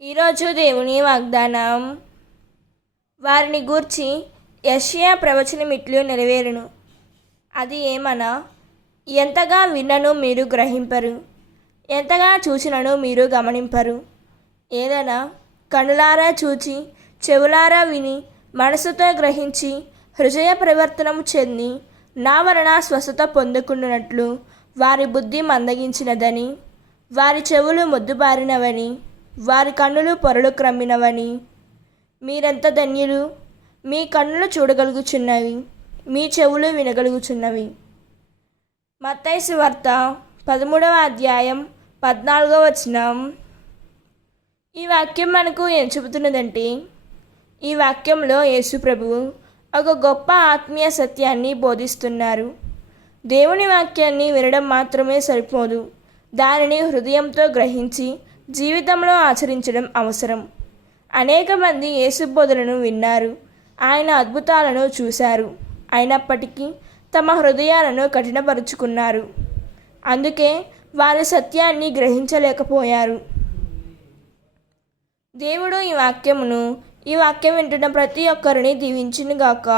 ఈరోజు దేవుని వాగ్దానం. వారిని గూర్చి యెషయా ప్రవచనం ఇట్లు నెరవేరును. అది ఏమనా, ఎంతగా విన్నను మీరు గ్రహింపరు, ఎంతగా చూచినను మీరు గమనింపరు. ఏదైనా కనులారా చూచి చెవులారా విని మనసుతో గ్రహించి హృదయ పరివర్తనము చెంది నా వలన స్వస్థత పొందుకున్నట్లు వారి బుద్ధి మందగించినదని, వారి చెవులు మొద్దుబారినవని, వారి కన్నులు పొరలు క్రమ్మినవని. మీరెంత ధన్యులు! మీ కన్నులు చూడగలుగుచున్నవి, మీ చెవులు వినగలుగుచున్నవి. మత్తయి సువార్త 13వ అధ్యాయం 14వ వచనం. ఈ వాక్యం మనకు ఏం చెబుతున్నదంటే, ఈ వాక్యంలో యేసు ప్రభువు ఒక గొప్ప ఆత్మీయ సత్యాన్ని బోధిస్తున్నారు. దేవుని వాక్యాన్ని వినడం మాత్రమే సరిపోదు, దానిని హృదయంతో గ్రహించి జీవితంలో ఆచరించడం అవసరం. అనేక మంది యేసు బోధనను విన్నారు, ఆయన అద్భుతాలను చూశారు. అయినప్పటికీ తమ హృదయాలను కఠినపరుచుకున్నారు. అందుకే వారు సత్యాన్ని గ్రహించలేకపోయారు. దేవుడు ఈ వాక్యం వింటున్న ప్రతి ఒక్కరిని దీవించునుగాక.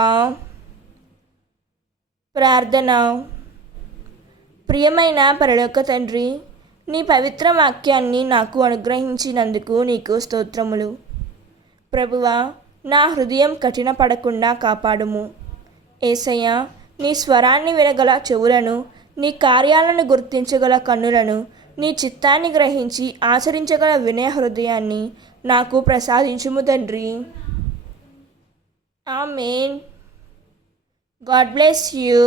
ప్రార్థన. ప్రియమైన పరలోక తండ్రి, నీ పవిత్ర వాక్యాన్ని నాకు అనుగ్రహించినందుకు నీకు స్తోత్రములు. ప్రభువా, నా హృదయం కఠిన పడకుండా కాపాడుము. యేసయ్య, నీ స్వరాన్ని వినగల చెవులను, నీ కార్యాలను గుర్తించగల కన్నులను, నీ చిత్తాన్ని గ్రహించి ఆచరించగల వినయ హృదయాన్ని నాకు ప్రసాదించుము తండ్రి. ఆమేన్. God bless you.